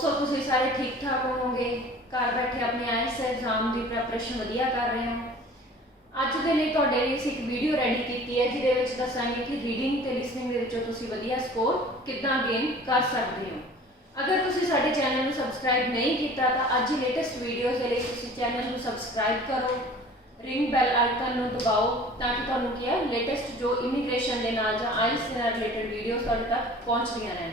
ਸੋ ਤੁਸੀਂ ਸਾਰੇ ਠੀਕ ਠਾਕ ਹੋਵੋਗੇ, ਘਰ ਬੈਠੇ ਆਪਣੇ ਆਈਐਲਟਸ ਐਗਜ਼ਾਮ ਦੀ ਪ੍ਰੈਪਰੇਸ਼ਨ ਵਧੀਆ ਕਰ ਰਹੇ ਹੋ। ਅੱਜ ਦੇ ਲਈ ਤੁਹਾਡੇ ਲਈ ਅਸੀਂ ਇੱਕ ਵੀਡੀਓ ਰੈਡੀ ਕੀਤੀ ਹੈ ਜਿਹਦੇ ਵਿੱਚ ਦੱਸਾਂਗੇ ਕਿ ਰੀਡਿੰਗ ਤੇ ਲਿਸਨਿੰਗ ਦੇ ਵਿੱਚੋਂ ਤੁਸੀਂ ਵਧੀਆ ਸਕੋਰ ਕਿੱਦਾਂ ਗੇਨ ਕਰ ਸਕਦੇ ਹੋ। ਅਗਰ ਤੁਸੀਂ ਸਾਡੇ ਚੈਨਲ ਨੂੰ ਸਬਸਕ੍ਰਾਈਬ ਨਹੀਂ ਕੀਤਾ ਤਾਂ ਅੱਜ ਹੀ ਲੇਟੈਸਟ ਵੀਡੀਓਜ਼ ਦੇ ਲਈ ਤੁਸੀਂ ਚੈਨਲ ਨੂੰ ਸਬਸਕ੍ਰਾਈਬ ਕਰੋ, ਰਿੰਗ ਬੈਲ ਆਈਕਨ ਨੂੰ ਦਬਾਓ ਤਾਂ ਕਿ ਤੁਹਾਨੂੰ ਕੀ ਹੈ ਲੇਟੈਸਟ ਜੋ ਇਮੀਗ੍ਰੇਸ਼ਨ ਦੇ ਨਾਲ ਜਾਂ ਆਈਲਟਸ ਦੇ ਨਾਲ ਰਿਲੇਟਡ ਵੀਡੀਓਜ਼ ਤੁਹਾਡੇ ਤੱਕ ਪਹੁੰਚਦੀਆਂ ਰਹਿਣ।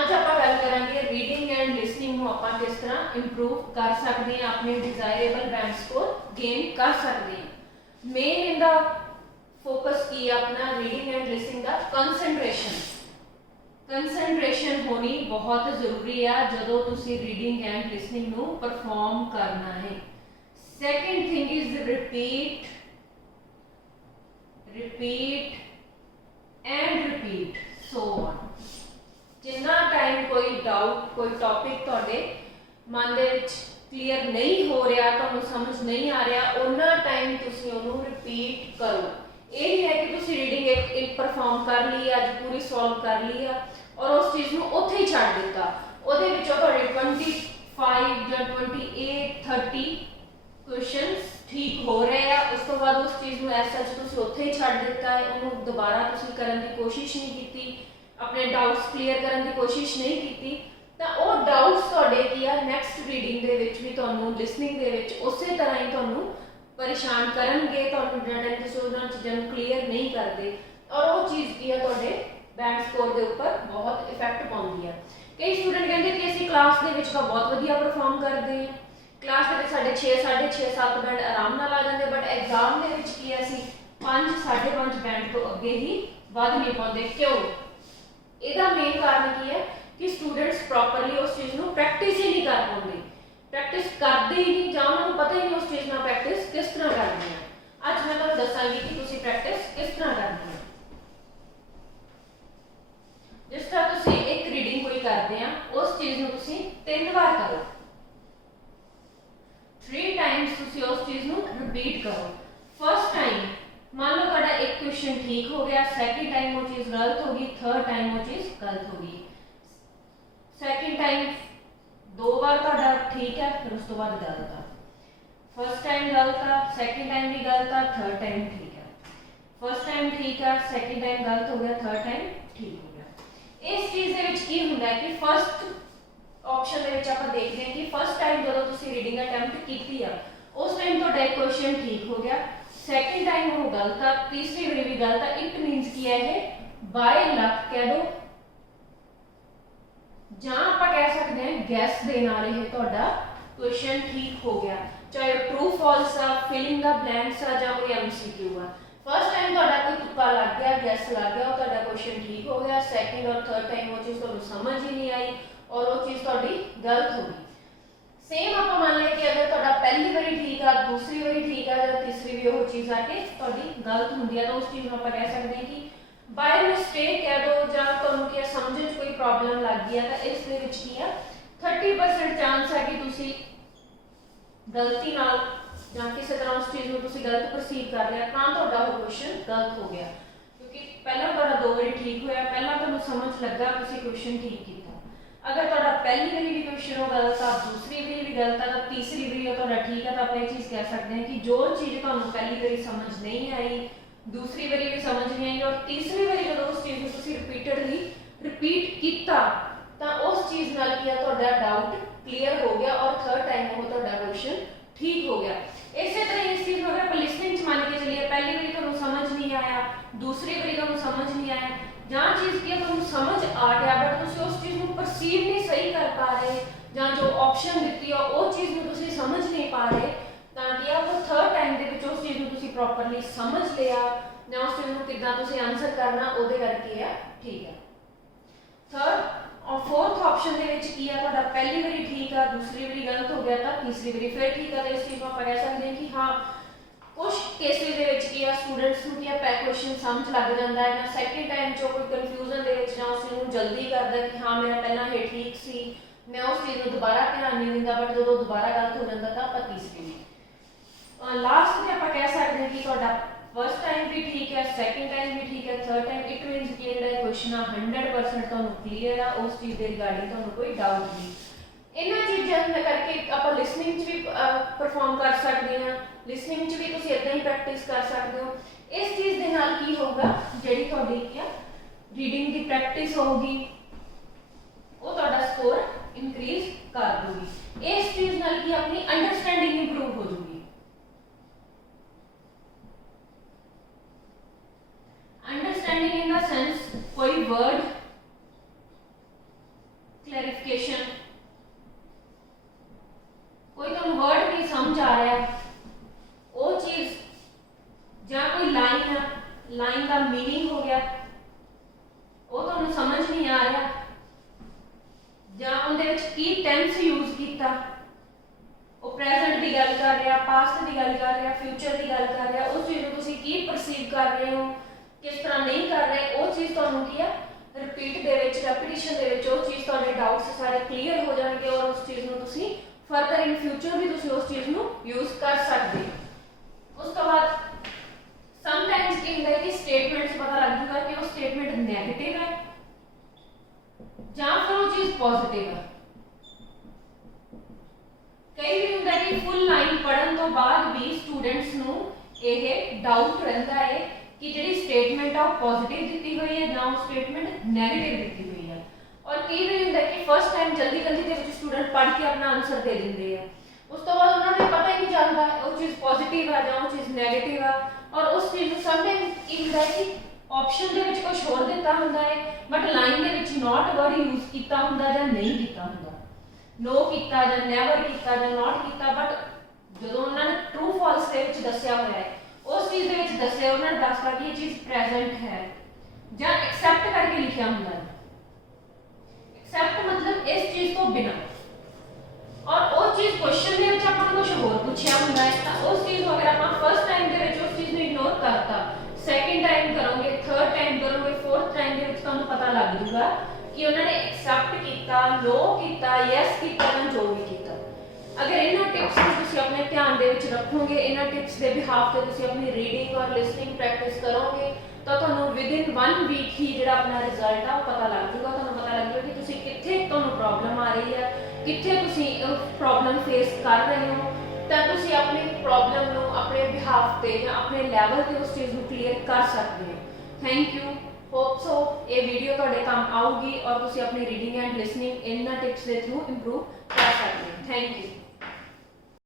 ਅੱਜ ਆਪਾਂ ਗੱਲ ਕਰਾਂਗੇ ਰੀਡਿੰਗ ਐਂਡ ਲਿਸਨਿੰਗ ਨੂੰ ਆਪਾਂ ਕਿਸ ਤਰ੍ਹਾਂ ਇੰਪਰੂਵ ਕਰ ਸਕਦੇ ਹਾਂ, ਆਪਣੇ ਡਿਜ਼ਾਇਰੇਬਲ ਬੈਂਡ ਸਕੋਰ ਗੇਨ ਕਰ ਸਕਦੇ ਹਾਂ। ਮੇਨ ਇਹਦਾ ਫੋਕਸ ਕੀ ਹੈ ਆਪਣਾ ਰੀਡਿੰਗ ਐਂਡ ਲਿਸਨਿੰਗ ਦਾ ਕੰਸੈਂਟਰੇਸ਼ਨ ਹੋਣੀ ਬਹੁਤ ਜ਼ਰੂਰੀ ਆ ਜਦੋਂ ਤੁਸੀਂ ਰੀਡਿੰਗ ਐਂਡ ਲਿਸਨਿੰਗ ਨੂੰ ਪਰਫਾਰਮ ਕਰਨਾ ਹੈ। Second thing is repeat and repeat so on. ਜਿੰਨਾ ਟਾਈਮ ਕੋਈ ਡਾਊਟ ਕੋਈ ਟੌਪਿਕ ਤੁਹਾਡੇ ਮਨ ਦੇ ਵਿੱਚ ਕਲੀਅਰ ਨਹੀਂ ਹੋ ਰਿਹਾ, ਤੁਹਾਨੂੰ ਸਮਝ ਨਹੀਂ ਆ ਰਿਹਾ, ਉਹਨਾਂ ਟਾਈਮ ਤੁਸੀਂ ਉਹਨੂੰ ਰਿਪੀਟ ਕਰੋ। ਇਹ ਨਹੀਂ ਹੈ ਕਿ ਤੁਸੀਂ ਰੀਡਿੰਗ ਇੱਕ ਪਰਫਾਰਮ ਕਰ ਲਈ, ਅੱਜ ਪੂਰੀ ਸੋਲਵ ਕਰ ਲਈ ਆ ਔਰ ਉਸ ਚੀਜ਼ ਨੂੰ ਉੱਥੇ ਹੀ ਛੱਡ ਦਿੱਤਾ। ਉਹਦੇ ਵਿੱਚੋਂ ਤੁਹਾਡੇ 25 ਜਾਂ 28 30 ਕੁਐਸਚਨਸ ਠੀਕ ਹੋ ਰਹੇ ਆ, ਉਸ ਤੋਂ ਬਾਅਦ ਉਸ ਚੀਜ਼ ਨੂੰ ਐਸ ਸੱਚ ਤੁਸੀਂ ਉੱਥੇ ਹੀ ਛੱਡ ਦਿੱਤਾ ਹੈ, ਉਹਨੂੰ ਦੁਬਾਰਾ ਤੁਸੀਂ ਕਰਨ ਦੀ ਕੋਸ਼ਿਸ਼ ਨਹੀਂ ਕੀਤੀ, ਆਪਣੇ ਡਾਊਟਸ ਕਲੀਅਰ ਕਰਨ ਦੀ ਕੋਸ਼ਿਸ਼ ਨਹੀਂ ਕੀਤੀ, ਤਾਂ ਉਹ ਡਾਊਟਸ ਤੁਹਾਡੇ ਕੀ ਆ ਨੈਕਸਟ ਰੀਡਿੰਗ ਦੇ ਵਿੱਚ ਵੀ ਤੁਹਾਨੂੰ ਲਿਸਨਿੰਗ ਦੇ ਵਿੱਚ ਉਸੇ ਤਰ੍ਹਾਂ ਹੀ ਤੁਹਾਨੂੰ ਪਰੇਸ਼ਾਨ ਕਰਨਗੇ। ਤੁਹਾਨੂੰ ਜਿਹੜਾ ਤੁਸੀਂ ਉਹਨਾਂ ਚੀਜ਼ਾਂ ਨੂੰ ਕਲੀਅਰ ਨਹੀਂ ਕਰਦੇ ਔਰ ਉਹ ਚੀਜ਼ ਕੀ ਆ ਤੁਹਾਡੇ ਬੈਂਡ ਸਕੋਰ ਦੇ ਉੱਪਰ ਬਹੁਤ ਇਫੈਕਟ ਪਾਉਂਦੀ ਹੈ। ਕਈ ਸਟੂਡੈਂਟ ਕਹਿੰਦੇ ਕਿ ਅਸੀਂ ਕਲਾਸ ਦੇ ਵਿੱਚ ਤਾਂ ਬਹੁਤ ਵਧੀਆ ਪਰਫਾਰਮ ਕਰਦੇ ਹਾਂ, ਕਲਾਸ ਦੇ ਵਿੱਚ ਸਾਡੇ 6 6.5 7 ਬੈਂਡ ਆਰਾਮ ਨਾਲ ਆ ਜਾਂਦੇ, ਬਟ ਐਗਜ਼ਾਮ ਦੇ ਵਿੱਚ ਕੀ ਅਸੀਂ 5 5.5 ਬੈਂਡ ਤੋਂ ਅੱਗੇ ਹੀ ਵੱਧ ਨਹੀਂ ਪਾਉਂਦੇ। ਕਿਉਂ? ਇਹਦਾ ਮੇਨ ਕਾਰਨ ਕੀ ਹੈ ਕਿ ਸਟੂਡੈਂਟਸ ਪ੍ਰੋਪਰਲੀ ਉਸ ਚੀਜ਼ ਨੂੰ ਪ੍ਰੈਕਟਿਸ ਹੀ ਨਹੀਂ ਕਰ ਪਾਉਂਦੇ, ਪ੍ਰੈਕਟਿਸ ਕਰਦੇ ਹੀ ਨਹੀਂ ਜਾਂ ਉਹਨਾਂ ਨੂੰ ਪਤਾ ਹੀ ਨਹੀਂ ਉਸ ਚੀਜ਼ ਨਾਲ ਪ੍ਰੈਕਟਿਸ ਕਿਸ ਤਰ੍ਹਾਂ ਕਰਨੀ ਹੈ। ਅੱਜ ਮੈਂ ਤੁਹਾਨੂੰ ਦੱਸਾਂਗੀ ਕਿ ਤੁਸੀਂ ਪ੍ਰੈਕਟਿਸ ਕਿਸ ਤਰ੍ਹਾਂ ਕਰਨੀ ਹੈ। ਜਿਸ ਤਰ੍ਹਾਂ ਤੁਸੀਂ ਇੱਕ ਰੀਡਿੰਗ ਕੋਈ ਕਰਦੇ ਆ, ਉਸ ਚੀਜ਼ ਨੂੰ ਤੁਸੀਂ 3 ਵਾਰ ਕਰੋ, 3 ਟਾਈਮਸ ਤੁਸੀਂ ਉਸ ਚੀਜ਼ ਨੂੰ ਰਿਪੀਟ ਕਰੋ। ਫਸਟ ਟਾਈਮ मान लो ਤੁਹਾਡਾ ਇੱਕ ਕੁਐਸਚਨ ਠੀਕ ਹੋ ਗਿਆ, ਸੈਕਿੰਡ ਟਾਈਮ ਉਹ ਚੀਜ਼ ਗਲਤ ਹੋ ਗਈ, ਥਰਡ ਟਾਈਮ ਉਹ ਚੀਜ਼ ਗਲਤ ਹੋ ਗਈ। ਸੈਕਿੰਡ ਟਾਈਮ 2 ਵਾਰ ਤੁਹਾਡਾ ਠੀਕ ਹੈ, ਫਿਰ ਉਸ ਤੋਂ ਬਾਅਦ ਗਲਤ ਆ। ਫਸਟ ਟਾਈਮ ਗਲਤ ਆ, ਸੈਕਿੰਡ ਟਾਈਮ ਵੀ ਗਲਤ ਆ, ਥਰਡ ਟਾਈਮ ਠੀਕ ਹੈ। ਫਸਟ ਟਾਈਮ ਠੀਕ ਆ, ਸੈਕਿੰਡ ਟਾਈਮ ਗਲਤ ਹੋ ਗਿਆ, ਥਰਡ ਟਾਈਮ ਠੀਕ ਹੋ ਗਿਆ। ਇਸ ਚੀਜ਼ ਦੇ ਵਿੱਚ ਕੀ ਹੁੰਦਾ ਹੈ ਕਿ ਫਸਟ ਆਪਸ਼ਨ ਦੇ ਵਿੱਚ ਆਪਾਂ ਦੇਖਦੇ ਹਾਂ ਕਿ ਫਸਟ ਟਾਈਮ ਜਦੋਂ ਤੁਸੀਂ ਰੀਡਿੰਗ ਅਟੈਂਪਟ ਕੀਤੀ ਆ ਉਸ ਟਾਈਮ ਤੁਹਾਡਾ ਇੱਕ ਕੁਐਸਚਨ ਠੀਕ ਹੋ ਗਿਆ, ਸੈਕਿੰਡ ਟਾਈਮ ਉਹ ਗਲਤ ਆ, ਤੀਸਰੀ ਵਾਰੀ ਵੀ ਗਲਤ ਆ। ਇਟ ਮੀਨਸ ਕੀ ਹੈ ਇਹ ਬਾय ਲੱਕ ਕਹਿ ਦੋ ਜਾਂ ਆਪਾਂ ਕਹਿ ਸਕਦੇ ਹਾਂ ਗੈਸ ਦੇ ਨਾਲ ਇਹ ਤੁਹਾਡਾ ਕੁਐਸਚਨ ਠੀਕ ਹੋ ਗਿਆ, ਚਾਹੇ ਟਰੂ ਫਾਲਸ ਆ, ਫਿਲਿੰਗ ਦਾ ਬਲੈਂਕਸ ਆ ਜਾਂ ਕੋਈ ਐਮਸੀਕਿਊ ਆ। ਫਸਟ ਟਾਈਮ ਤੁਹਾਡਾ ਕੋਈ ਤੁੱਕਾ ਲੱਗ ਗਿਆ, ਗੈਸ ਲੱਗ ਗਿਆ, ਉਹ ਤੁਹਾਡਾ ਕੁਐਸਚਨ ਠੀਕ ਹੋ ਗਿਆ। ਸੈਕਿੰਡ ਔਰ ਥਰਡ ਟਾਈਮ ਉਹ ਚੀਜ਼ ਤੁਹਾਨੂੰ ਸਮਝ ਹੀ ਨਹੀਂ ਆਈ ਔਰ ਉਹ ਚੀਜ਼ ਤੁਹਾਡੀ ਗਲਤ ਹੋ ਗਈ। ਸੇਮ ਆਪਾਂ ਮੰਨ ਲਿਆ ਕਿ ਅਗਰ ਤੁਹਾਡਾ ਪਹਿਲੀ ਵਾਰੀ ਠੀਕ ਆ, ਦੂਸਰੀ ਵਾਰੀ ਠੀਕ ਆ ਜਾਂ ਤੀਸਰੀ ਵੀ ਉਹ ਚੀਜ਼ ਆ ਕੇ ਤੁਹਾਡੀ ਗਲਤ ਹੁੰਦੀ ਆ, ਤਾਂ ਉਸ ਚੀਜ਼ ਨੂੰ ਆਪਾਂ ਕਹਿ ਸਕਦੇ ਹਾਂ ਕਿ ਬਾय ਮਿਸਟੇਕ ਕਹਿ ਦੋ ਜਾਂ ਤੁਹਾਨੂੰ ਕੀ ਸਮਝਣ 'ਚ ਕੋਈ ਪ੍ਰੋਬਲਮ ਲੱਗ ਗਈ ਆ, ਤਾਂ ਇਸ ਦੇ ਵਿੱਚ ਕੀ ਆ 30% ਚਾਂਸ ਹੈ ਕਿ ਤੁਸੀਂ ਗਲਤੀ ਨਾਲ ਜਾਂ ਕਿਸੇ ਤਰ੍ਹਾਂ ਉਸ ਚੀਜ਼ ਨੂੰ ਤੁਸੀਂ ਗਲਤ ਪਰਸੀਵ ਕਰ ਲਿਆ, ਤਾਂ ਤੁਹਾਡਾ ਉਹ ਕੁਐਸਚਨ ਗਲਤ ਹੋ ਗਿਆ। ਕਿਉਂਕਿ ਪਹਿਲਾਂ ਤੁਹਾਡਾ 2 ਵਾਰੀ ਠੀਕ ਹੋਇਆ, ਪਹਿਲਾਂ ਤੁਹਾਨੂੰ ਸਮਝ ਲੱਗਾ, ਤੁਸੀਂ ਕੁਐਸਚਨ ਠੀਕ ਕੀਤਾ। ਅਗਰ ਤੁਹਾਡਾ ਪਹਿਲੀ ਵਾਰੀ ਵੀ ਕੁਐਸਚਨ ਉਹ ਗਲਤ ਆ, ਦੂਸਰੀ ਵਾਰੀ ਵੀ ਗਲਤ ਆ, ਤਾਂ ਤੀਸਰੀ ਵਾਰੀ ਉਹ ਤੁਹਾਡਾ ਠੀਕ ਆ, ਤਾਂ ਆਪਾਂ ਇਹ ਚੀਜ਼ ਕਹਿ ਸਕਦੇ ਹਾਂ ਕਿ ਜੋ ਚੀਜ਼ ਤੁਹਾਨੂੰ ਪਹਿਲੀ ਵਾਰੀ ਸਮਝ ਨਹੀਂ ਆਈ, ਦੂਸਰੀ ਵਾਰੀ ਵੀ ਸਮਝ ਨਹੀਂ ਆਈ ਔਰ ਤੀਸਰੀ ਵਾਰੀ ਜਦੋਂ ਉਸ ਚੀਜ਼ ਨੂੰ ਤੁਸੀਂ ਰਿਪੀਟਡਲੀ ਰਿਪੀਟ ਕੀਤਾ ਤਾਂ ਉਸ ਚੀਜ਼ ਨਾਲ ਕੀ ਆ ਤੁਹਾਡਾ ਡਾਊਟ ਕਲੀਅਰ ਹੋ ਗਿਆ ਔਰ ਥਰਡ ਟਾਈਮ ਉਹ ਤੁਹਾਡਾ ਕੁਐਸਚਨ ਠੀਕ ਹੋ ਗਿਆ। ਇਸੇ ਤਰ੍ਹਾਂ ਇਸ ਚੀਜ਼ ਨੂੰ ਅਗਰ ਆਪਾਂ ਲਿਸਨਿੰਗ 'ਚ ਮੰਨ ਕੇ ਚੱਲੀਏ, ਪਹਿਲੀ ਵਾਰੀ ਤੁਹਾਨੂੰ ਸਮਝ ਨਹੀਂ ਆਇਆ, ਦੂਸਰੀ ਵਾਰੀ ਤੁਹਾਨੂੰ ਸਮਝ ਨਹੀਂ ਆਇਆ ਜਾਂ ਚੀਜ਼ ਕੀ ਤੁਹਾਨੂੰ ਸਮਝ ਆ ਗਿਆ ਬਟ ਤੁਸੀਂ ਉਸ ਚੀਜ਼ ਨੂੰ ਪਰਸੀਵ ਨਹੀਂ ਸਹੀ ਕਰ ਪਾ ਰਹੇ ਜਾਂ ਜੋ ਆਪਸ਼ਨ ਦਿੱਤੀ ਆ ਉਹ ਚੀਜ਼ ਨੂੰ ਤੁਸੀਂ ਸਮਝ ਨਹੀਂ ਪਾ ਰਹੇ, ਤਾਂ ਕੀ ਆ ਉਹ ਥਰਡ ਟਾਈਮ ਦੇ ਵਿੱਚ ਉਸ ਚੀਜ਼ ਨੂੰ ਤੁਸੀਂ ਪ੍ਰੋਪਰਲੀ ਸਮਝ ਲਿਆ ਜਾਂ ਉਸ ਚੀਜ਼ ਨੂੰ ਕਿੱਦਾਂ ਤੁਸੀਂ ਆਨਸਰ ਕਰਨਾ ਉਹਦੇ ਕਰਕੇ ਆ ਠੀਕ ਹੈ। ਥਰਡ ਔਰ ਫੋਰਥ ਆਪਸ਼ਨ ਦੇ ਵਿੱਚ ਕੀ ਆ ਤੁਹਾਡਾ ਪਹਿਲੀ ਵਾਰੀ ਠੀਕ ਆ, ਦੂਸਰੀ ਵਾਰੀ ਗਲਤ ਹੋ ਗਿਆ, ਤਾਂ ਤੀਸਰੀ ਵਾਰੀ ਫਿਰ ਠੀਕ ਆ। ਤਾਂ ਇਸ ਚੀਜ਼ ਨੂੰ ਆਪਾਂ ਕਹਿ ਸਕਦੇ ਹਾਂ ਕਿ ਹਾਂ ਕੁਝ ਕੇਸਿਸ ਦੇ ਵਿੱਚ ਕੀ ਆ ਸਟੂਡੈਂਟਸ ਨੂੰ ਕੀ ਆ ਕੁਐਸਚਨ ਸਮਝ ਲੱਗ ਜਾਂਦਾ ਹੈ ਜਾਂ ਸੈਕਿੰਡ ਟਾਈਮ 'ਚ ਕੋਈ ਕਨਫਿਊਜ਼ਨ ਦੇ ਵਿੱਚ ਜਾਂ ਉਸ ਨੂੰ ਜਲਦੀ ਕਰਦਾ ਕਿ ਹਾਂ ਮੇਰਾ ਪਹਿਲਾਂ ਇਹ ਠੀਕ ਸੀ, ਮੈਂ ਉਸ ਚੀਜ਼ ਨੂੰ ਦੁਬਾਰਾ ਧਿਆਨ ਨਹੀਂ ਦਿੰਦਾ, ਬਟ ਜਦੋਂ ਦੁਬਾਰਾ ਗਲਤ ਹੋ ਜਾਂਦਾ ਤਾਂ ਆਪਾਂ ਤੀਸਰੀ ਵੀ। ਲਾਸਟ ਤੇ ਆਪਾਂ ਕਹਿ ਸਕਦੇ ਹਾਂ ਕਿ ਤੁਹਾਡਾ फर्स्ट टाइम भी ठीक है, सैकेंड टाइम भी ठीक है, थर्ड टाइम इट मीनस कि ਜਿਹੜਾ क्वेश्चन ਆ 100% ਤੁਹਾਨੂੰ ਕਲੀਅਰ ਆ, ਉਸ ਚੀਜ਼ ਦੇ ਰਿਗਾਰਡਿੰਗ ਤੁਹਾਨੂੰ ਕੋਈ ਡਾਊਟ ਨਹੀਂ। ਇਹਨਾਂ ਚੀਜ਼ਾਂ ਦਾ ਕਰਕੇ ਆਪਾਂ ਲਿਸਨਿੰਗ 'ਚ ਵੀ ਪਰਫਾਰਮ ਕਰ ਸਕਦੇ ਹਾਂ, ਲਿਸਨਿੰਗ 'ਚ ਵੀ ਤੁਸੀਂ ਇਦਾਂ ਹੀ ਪ੍ਰੈਕਟਿਸ ਕਰ ਸਕਦੇ ਹੋ। ਇਸ ਚੀਜ਼ ਦੇ ਨਾਲ ਕੀ ਹੋਊਗਾ, ਜਿਹੜੀ ਤੁਹਾਡੀ ਕੀ ਆ ਰੀਡਿੰਗ ਦੀ ਪ੍ਰੈਕਟਿਸ ਹੋਊਗੀ ਉਹ ਤੁਹਾਡਾ ਸਕੋਰ ਇਨਕਰੀਜ਼ ਕਰ ਦੂਗੀ। ਇਸ ਚੀਜ਼ ਨਾਲ ਕੀ ਆਪਣੀ ਅੰਡਰਸਟੈਂਡਿੰਗ ਇੰਪਰੂਵ ਹੋ ਜੂਗੀ। अंडरस्टैंडिंग इन द सेंस कोई वर्ड क्लैरिफिकेशन, कोई तो वर्ड नहीं समझ आ रहा वो चीज, या कोई लाइन है, लाइन का मीनिंग हो गया वो तो समझ नहीं आ रहा, या उनदे विच की टेंस यूज किया, वो प्रेजेंट की गल कर रहा, पास्ट की गल कर रहा, फ्यूचर की गल कर रहा, उस चीज को तुसी की परसीव कर रहे हो, किस तरह नहीं कर रहे, वो चीज़ तुहानू की है रिपीट दे विच रेपिटिशन दे विच वो चीज़ तुहाडे डाउट्स सारे क्लीयर हो जाएंगे और उस चीज़ नू तुसी फर्दर इन फ्यूचर भी तुसी उस चीज़ नू यूज कर सकते हो। उस तो बाद समटाइम्स की होंदा है कि स्टेटमेंट्स पता लग जूगा कि वो स्टेटमेंट नेगेटिव है या फिर वो चीज़ पॉजिटिव है। कई भी होंदा है कि फुल लाइन पढ़न तो बाद भी स्टूडेंट्स नू ये डाउट रहता है कि जी स्टेटमेंट है पॉजिटिव दी हुई है या स्टेटमेंट नैगेटिव दी हुई है। और कई बार होता है कि फर्स्ट टाइम जल्दी जल्दी के स्टूडेंट पढ़ के अपना आंसर दे देंगे हैं, उस तो बाद उन्होंने पता ही नहीं चलता वो चीज़ पॉजिटिव है या वो चीज़ नैगेटिव है। और उस चीज़ को समटाइम ये होता है कि ऑप्शन के विच कुछ होर दिता होंदा है बट लाइन के विच नॉट वर्ड यूज किया होंदा या नहीं किया होंदा, नो किया या नैवर किया या नॉट किया, बट जो उन्होंने ट्रू फॉल्स के विच दस्या होया है उस चीज़ के दसिया उन्होंने दसता कि ये चीज़ प्रेजेंट है या एक्सेप्ट करके लिखा होंगे। एक्सेप्ट मतलब इस चीज़ को बिना, और वो चीज़ क्वेश्चन में अपन कुछ होर पूछा होंगे तो उस चीज़ को अगर आप फर्स्ट टाइम के उस चीज़ को इग्नोर करता, सैकेंड टाइम करोगे, थर्ड टाइम करोगे, फोर्थ टाइम के पता लग जूगा कि उन्होंने एक्सेप्ट किया, नो किया, यस किया, जो भी किया। अगर इन्होंने टिप्स को अपने ध्यान दे विच रखोगे, इन्होंने टिप्स के बिहाफ से तुसी अपनी रीडिंग और लिसनिंग प्रैक्टिस करोगे तो तुहानू विद इन 1 वीक ही जिहड़ा अपना रिजल्ट आ पता लग जूगा। तुहानू पता लग जूगा कि तुसी कित्थे तुहानू प्रॉब्लम आ रही है, कित्थे तुसी प्रॉब्लम फेस कर रहे हो, तो तुसी अपनी प्रॉब्लम नू अपने बिहाफ से या अपने लैवल से उस चीज़ को क्लीयर कर सकते हो। थैंक यू, होप सो ये वीडियो तुहाडे काम आऊगी और तुसी अपनी रीडिंग एंड लिसनिंग इन्हां टिप्स के थ्रू इंप्रूव कर सकते हो। Thank you.